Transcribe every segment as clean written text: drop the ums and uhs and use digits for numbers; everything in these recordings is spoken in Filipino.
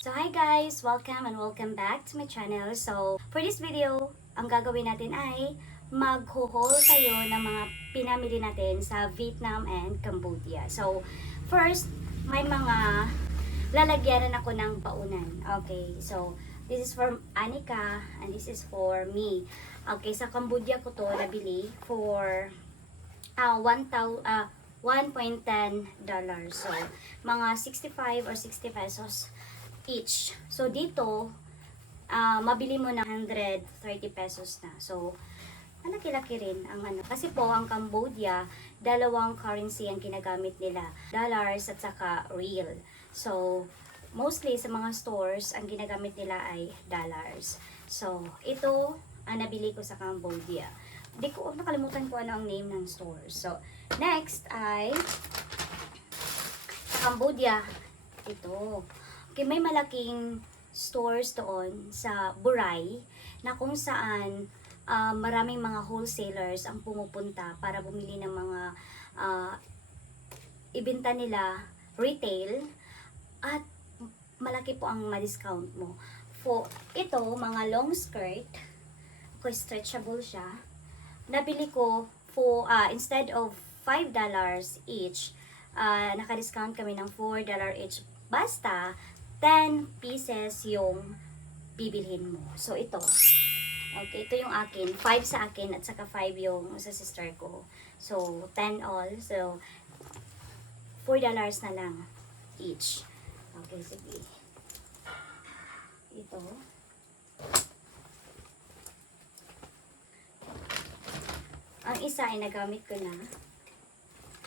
So hi guys! Welcome and welcome back to my channel. So for this video, ang gagawin natin ay mag-haul tayo ng mga pinamili natin sa Vietnam and Cambodia. So first, may mga lalagyanan ako ng baunan. Okay, so this is for Anika and this is for me. Okay, sa Cambodia ko to nabili for $1.10. So mga 65 or 60 pesos each. So dito, mabili mo na 130 pesos na. So, malaki-laki rin ang ano. Kasi po, ang Cambodia, dalawang currency ang ginagamit nila. Dollars at saka real. So, mostly sa mga stores, ang ginagamit nila ay dollars. So, ito ang nabili ko sa Cambodia. Nakalimutan ko ano ang name ng store. So, next ay sa Cambodia, ito. Okay, may malaking stores doon sa Buray na kung saan maraming mga wholesalers ang pumupunta para bumili ng mga ibenta nila retail at malaki po ang ma-discount mo. For ito, mga long skirt, stretchable siya. Nabili ko for instead of $5 each, naka-discount kami ng $4 each. Basta 10 pieces yung bibilhin mo. So, ito. Okay, ito yung akin. 5 sa akin at saka 5 yung sa sister ko. So, 10 all. So, $4 na lang each. Okay, sige. Ito. Ang isa ay nagamit ko na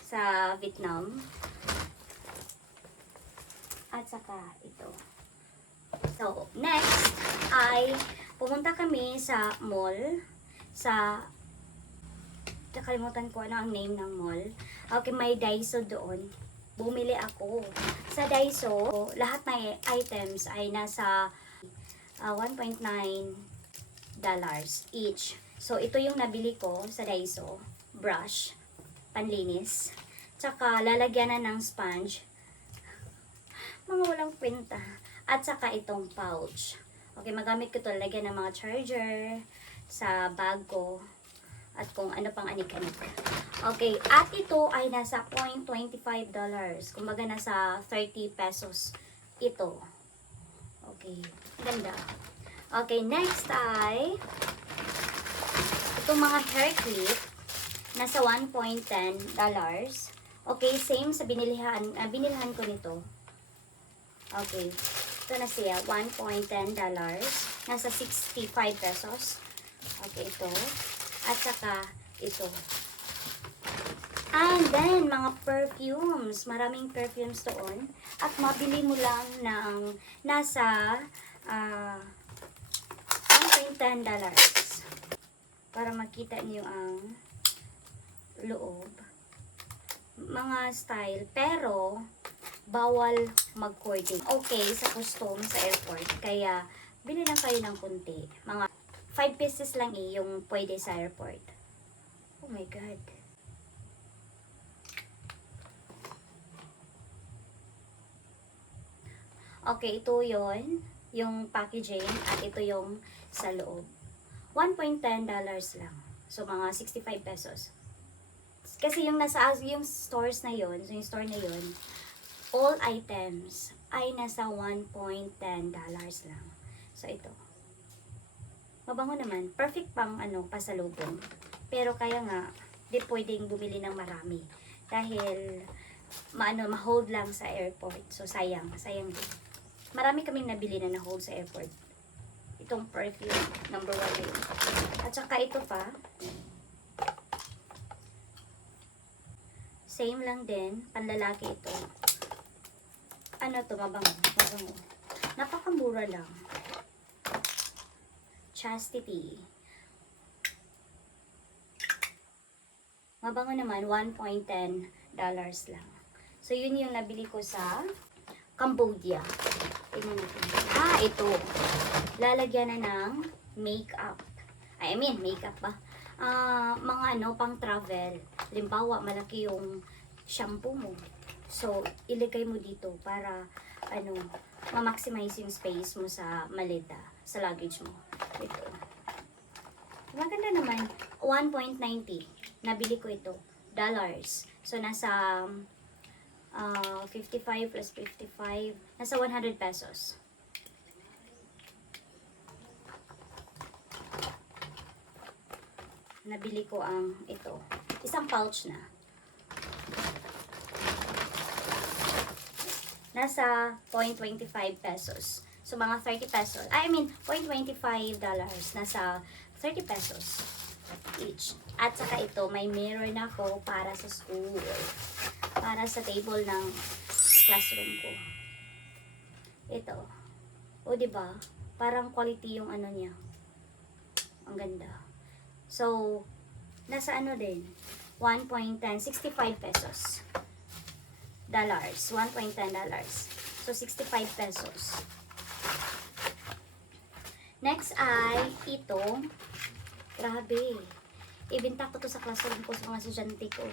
sa Vietnam. At saka ito. So, next ay pumunta kami sa mall. Nakalimutan ko ano ang name ng mall. Okay, may Daiso doon. Bumili ako. Sa Daiso, lahat ng items ay nasa $1.9 each. So, ito yung nabili ko sa Daiso. Brush, panlinis. Tsaka, lalagyanan ng sponge. Mga walang kwenta. At saka itong pouch. Okay, magamit ko ito. Lagyan ng mga charger sa bag ko. At kung ano pang anik-anik. Okay, at ito ay nasa $0.25. Kumbaga nasa 30 pesos ito. Okay, ganda. Okay, next ay itong mga hair clip. Nasa $1.10. Okay, same sa binilhan ko nito. Okay, ito na siya, $1.10. Nasa 65 pesos. Okay, ito. At saka, ito. And then, mga perfumes. Maraming perfumes doon. At mabili mo lang ng nasa $1.10. Para makita niyo ang loob. Mga style. Pero, bawal mag-cording. Okay, sa custom, sa airport. Kaya, bili lang kayo ng kunti. Mga 5 pieces lang yung pwede sa airport. Oh my God. Okay, ito yon yung packaging. At ito yung sa loob. $1.10 lang. So, mga 65 pesos. Kasi yung yung stores na yon, yung store na yon, all items ay nasa $1.10 lang. So, ito. Mabango naman. Perfect pang pasalubong. Pero kaya nga, di pwedeng bumili ng marami. Dahil, ma-hold lang sa airport. So, sayang. Sayang din. Marami kaming nabili na na-hold sa airport. Itong perfume, number 1 yun. At saka ito pa. Same lang din. Panlalaki ito. Ano to, mabango. Napakamura lang. Chastity. Mabango naman, $1.10 lang. So, yun yung nabili ko sa Cambodia. Tingnan natin. Ito. Lalagyan na ng makeup. Makeup ba? Mga pang travel. Halimbawa, malaki yung shampoo mo. So, ilagay mo dito para ma-maximize yung space mo sa maleta, sa luggage mo. Ito. Maganda naman. 1.90. Nabili ko ito. Dollars. So, nasa 55 plus 55. Nasa 100 pesos. Nabili ko ang ito. Isang pouch na. Nasa 0.25 pesos. So, mga 30 pesos. I mean, 0.25 dollars. Nasa 30 pesos each. At saka ito, may mirror na ako para sa school. Para sa table ng classroom ko. Ito. O, diba? Parang quality yung ano niya. Ang ganda. So, nasa ano din? 1.10, 65 pesos. Dollars. 1.10 dollars. So, 65 pesos. Next ay itong, grabe. Ibinta ko to sa classroom ko sa mga estudyante ko.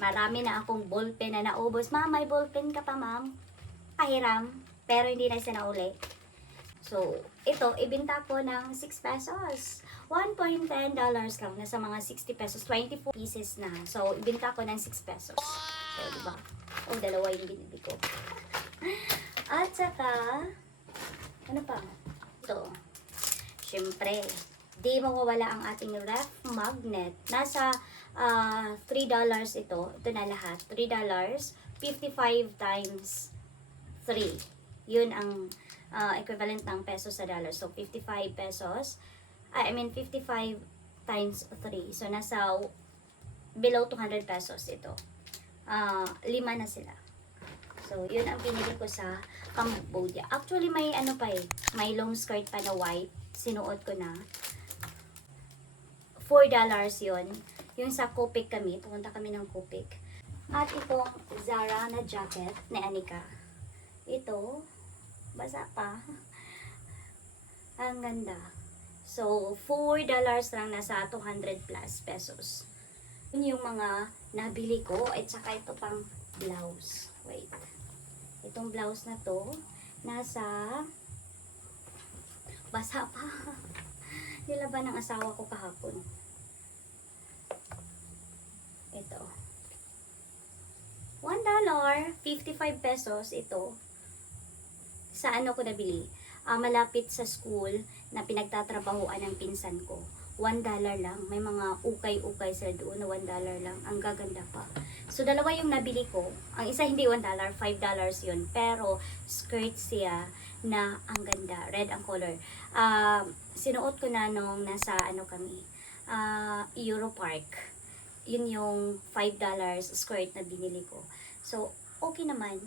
Marami na akong ballpen na naubos. Ma'am, may ballpen ka pa, ma'am? Pahiram. Pero hindi na siya nauli. So, ito, ibinta ko ng 6 pesos. 1.10 dollars lang. Nasa mga 60 pesos. 24 pieces na. So, ibinta ko ng 6 pesos. So, diba? O, dalawa yung binili ko. At saka, ano pa? Ito. Siyempre, di mawawala ang ating ref magnet. Nasa $3 ito. Ito na lahat. $3. 55 times 3. Yun ang equivalent ng peso sa dollar. So, 55 pesos. I mean, 55 times 3. So, nasa below 200 pesos ito. 5 na sila. So, yun ang pinili ko sa Cambodia. Actually, may ano pa eh. May long skirt pa na white. Sinuot ko na. $4 yun. Yung sa Copic kami. Pumunta kami ng Copic. At itong Zara na jacket ni Anika. Ito. Basa pa. Ang ganda. So, $4 lang, nasa 200 plus pesos. Yun yung mga nabili ko. At saka ito pang blouse. Wait. Itong blouse na to, nasa, basa pa. Nilaban ng asawa ko kahapon. Ito. $1. 55 pesos ito. Sa ano ko nabili? Malapit sa school na pinagtatrabahuan ng pinsan ko. $1 lang. May mga ukay-ukay sila doon na $1 lang. Ang gaganda pa. So, dalawa yung nabili ko. Ang isa hindi $1, $5 yun. Pero, skirt siya na ang ganda. Red ang color. Sinuot ko na nung nasa ano kami. Europark. Yun yung $5 skirt na binili ko. So, okay naman.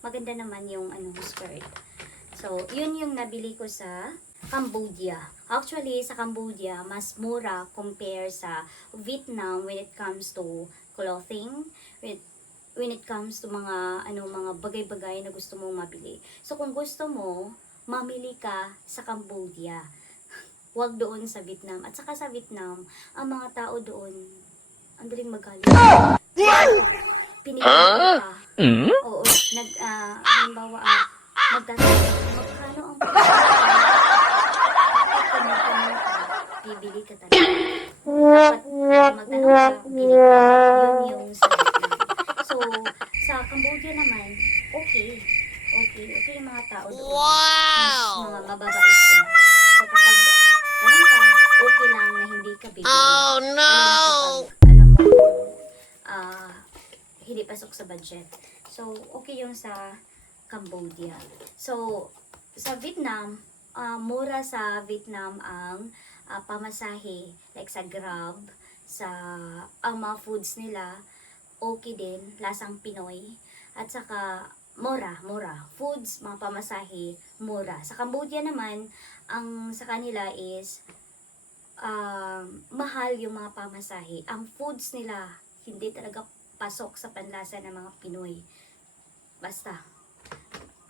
Maganda naman yung skirt. So, yun yung nabili ko sa Cambodia. Actually, sa Cambodia, mas mura compare sa Vietnam when it comes to clothing, when it comes to mga mga bagay-bagay na gusto mong mabili. So, kung gusto mo, mamili ka sa Cambodia. Huwag doon sa Vietnam. At saka sa Vietnam, ang mga tao doon, ang daling magalit. Pinipili ka. Oo, halimbawa, magtatanong, magkano ang bibili ka talaga. Dapat magtanong ka, bili ka. Yun yung sa Vietnam. So, sa Cambodia naman, okay. Okay yung mga tao doon. Wow! Mga mababait sila. So, kapag ganun ka, okay lang na hindi ka bibili. Oh, no! Alam mo, hindi pasok sa budget. So, okay yung sa Cambodia. So, sa Vietnam, mura sa Vietnam ang pamasahe, like sa Grab, ang mga foods nila, okay din, lasang Pinoy, at saka mura. Foods, mga pamasahe, mura. Sa Cambodia naman, ang sa kanila is, mahal yung mga pamasahe. Ang foods nila, hindi talaga pasok sa panlasa ng mga Pinoy. Basta,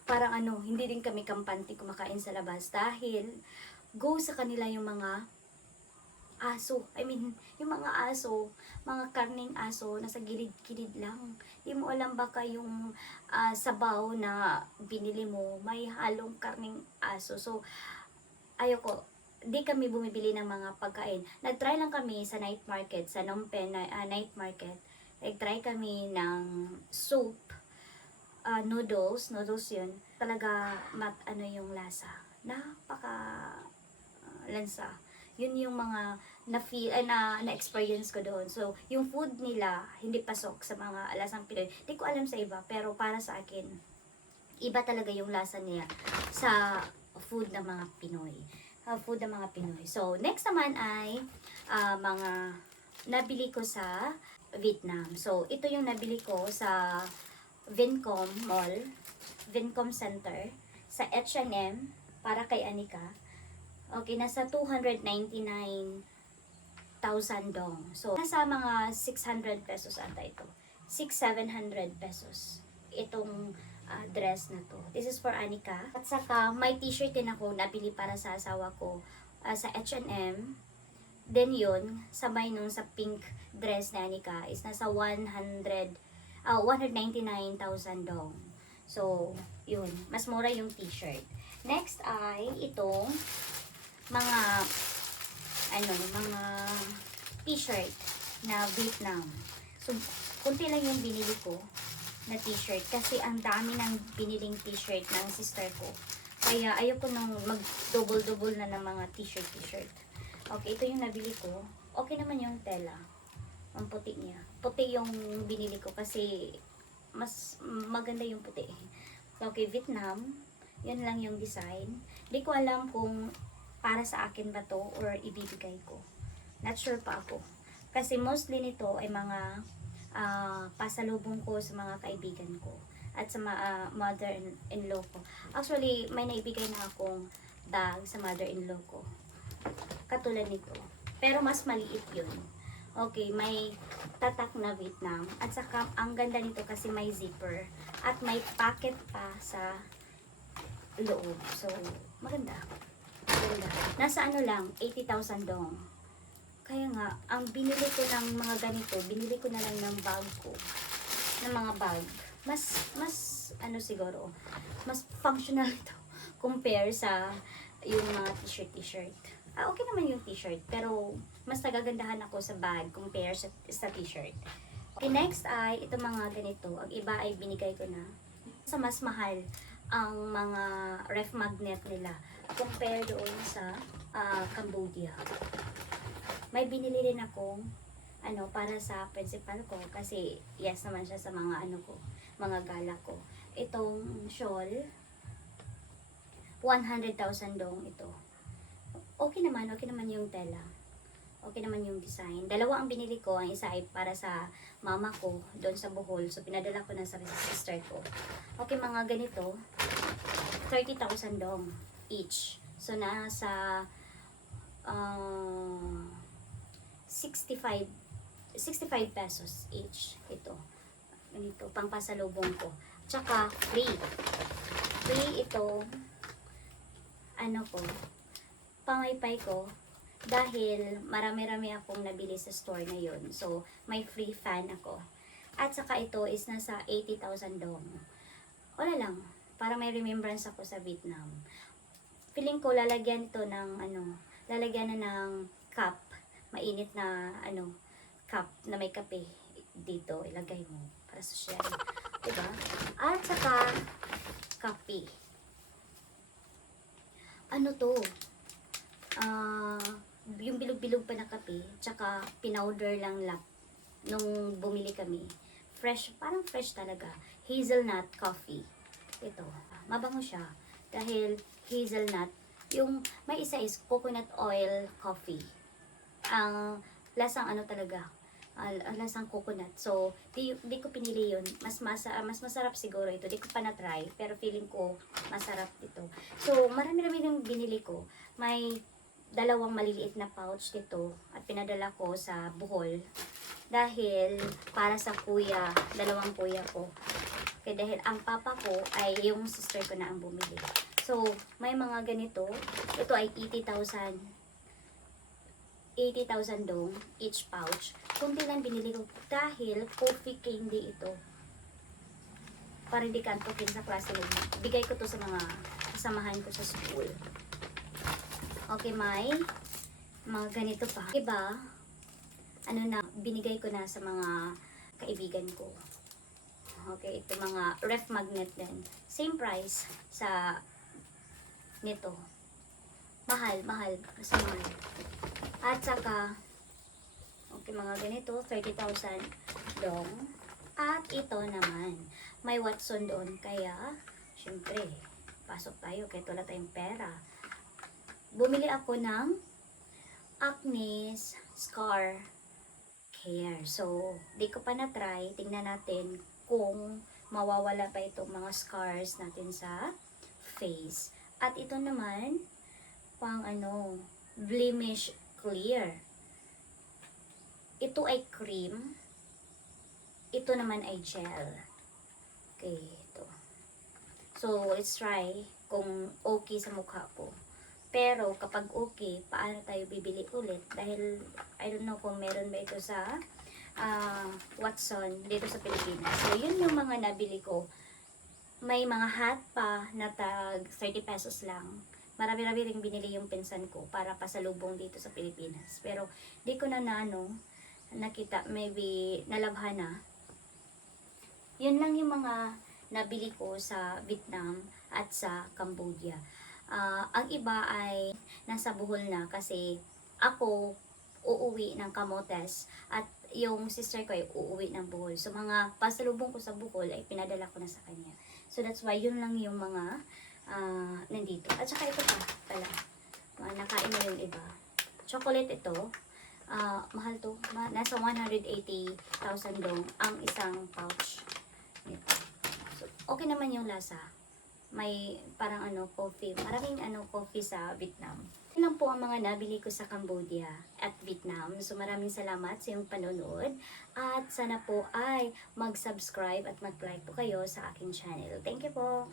parang hindi din kami kampante kumakain sa labas dahil go sa kanila yung mga aso. I mean, yung mga aso, mga karning aso, nasa gilid-gilid lang. Di mo alam baka yung sabaw na binili mo, may halong karning aso. So, ayoko, di kami bumibili ng mga pagkain. Nag-try lang kami sa night market, sa Phnom Penh night market. Nag-try kami ng soup, noodles yun. Talaga, ano yung lasa. Napaka lansa. Yun yung mga na-feel, na-experience ko doon. So, yung food nila, hindi pasok sa mga lasang Pinoy. Hindi ko alam sa iba, pero para sa akin, iba talaga yung lasa niya sa food ng mga Pinoy. Food ng mga Pinoy. So, next naman ay mga nabili ko sa Vietnam. So, ito yung nabili ko sa Vincom Mall, Vincom Center, sa H&M, para kay Anika. Okay, nasa 299,000 dong. So, nasa mga 600 pesos ata ito. 600-700 pesos. Itong dress na to. This is for Anika. At saka, may t-shirt din ako nabili para sa asawa ko sa H&M. Then yun, sabay nung sa pink dress na Anika is nasa 199,000 dong. So, yun. Mas mura yung t-shirt. Next ay itong mga mga t-shirt na Vietnam. So, kunti lang yung binili ko na t-shirt kasi ang dami ng biniling t-shirt ng sister ko. Kaya ayoko nang mag-double-double na ng mga t-shirt. Okay, ito yung nabili ko. Okay naman yung tela. Ang puti niya. Puti yung binili ko kasi mas maganda yung puti. Okay, Vietnam. Yan lang yung design. Hindi ko alam kung para sa akin ba to or ibibigay ko. Not sure pa ako. Kasi mostly nito ay mga pasalubong ko sa mga kaibigan ko at sa mother-in-law ko. Actually, may naibigay na akong bag sa mother-in-law ko. Katulad nito. Pero mas maliit yun. Okay, may tatak na Vietnam. At saka, ang ganda nito kasi may zipper. At may pocket pa sa loob. So, maganda. Nasa ano lang, 80,000 dong. Kaya nga, ang binili ko ng mga ganito, binili ko na lang ng bag ko. Ng mga bag. Mas siguro, mas functional ito compare sa yung mga t-shirt. Okay naman yung t-shirt, pero mas nagagandahan ako sa bag compare sa t-shirt. Okay, next ay ito mga ganito. Ang iba ay binigay ko na. Sa mas mahal ang mga ref magnet nila compare doon sa Cambodia. May binili rin akong para sa principal ko kasi yes naman siya sa mga mga gala ko. Itong shawl 100,000 dong ito. Okay naman yung tela. Okay naman yung design. Dalawa ang binili ko, ang isa ay para sa mama ko doon sa Bohol. So pinadala ko na sa sister ko. Okay, mga ganito 30,000 dong each. So nasa 65 pesos each ito. Ganito, pang pasalubong ko. Tsaka free ito pangaypay ko dahil marami-rami akong nabili sa store na yun. So, may free fan ako. At saka ito is nasa 80,000 dong. Wala lang, para may remembrance ako sa Vietnam. Feeling ko lalagyan ito ng lalagyan na ng cup, mainit na cup na may kape dito, ilagay mo para sa share. Diba? At saka kape. Yung bilog-bilog pa na kape, tsaka pinowder lang nung bumili kami. Fresh, parang fresh talaga. Hazelnut coffee. Ito, mabango siya dahil hazelnut. Yung may isa is coconut oil coffee. Ang lasang talaga, lasang coconut. So, di ko pinili yun. Mas masarap siguro ito. Di ko pa na-try, pero feeling ko masarap ito. So, marami-rami yung binili ko. May dalawang maliliit na pouch dito at pinadala ko sa Bohol dahil para sa dalawang kuya ko. Kaya dahil ang papa ko ay yung sister ko na ang bumili. So, may mga ganito. Ito ay 80,000 80,000 dong each pouch. Kunti lang binili ko dahil coffee candy ito. Para hindi ka antukin sa klase mo. Bigay ko to sa mga kasamahan ko sa school. Okay, may mga ganito pa. Iba, ano na, binigay ko na sa mga kaibigan ko. Okay, ito mga ref magnet din. Same price sa nito. Mahal. Kasi mahal. At saka, okay, mga ganito, 30,000 dong. At ito naman, may Watson doon. Kaya, syempre, pasok tayo. Kaya wala tayong pera. Bumili ako ng Acne's Scar Care. So, di ko pa na-try. Tingnan natin kung mawawala pa itong mga scars natin sa face. At ito naman, pang blemish clear. Ito ay cream. Ito naman ay gel. Okay, ito. So, let's try kung okay sa mukha po. Pero, kapag okay, paano tayo bibili ulit? Dahil, I don't know kung meron ba ito sa Watson dito sa Pilipinas. So, yun yung mga nabili ko. May mga hat pa na tag 30 pesos lang. Marami-rami ring binili yung pinsan ko para pasalubong dito sa Pilipinas. Pero, di ko na nakita, maybe nalabhan na. Yun lang yung mga nabili ko sa Vietnam at sa Cambodia. Ang iba ay nasa Bohol na kasi ako uuwi ng Camotes at yung sister ko ay uuwi ng Bohol. So mga pasalubong ko sa Bohol ay pinadala ko na sa kanya. So that's why yun lang yung mga nandito. At saka ito pa pala. Nakain na yung iba. Chocolate ito. Mahal to. Nasa 180,000 dong ang isang pouch nito. So okay naman yung lasa. May parang coffee. Maraming coffee sa Vietnam. Yun lang po ang mga nabili ko sa Cambodia at Vietnam. So maraming salamat sa iyong panonood. At sana po ay mag-subscribe at mag-like po kayo sa aking channel. Thank you po.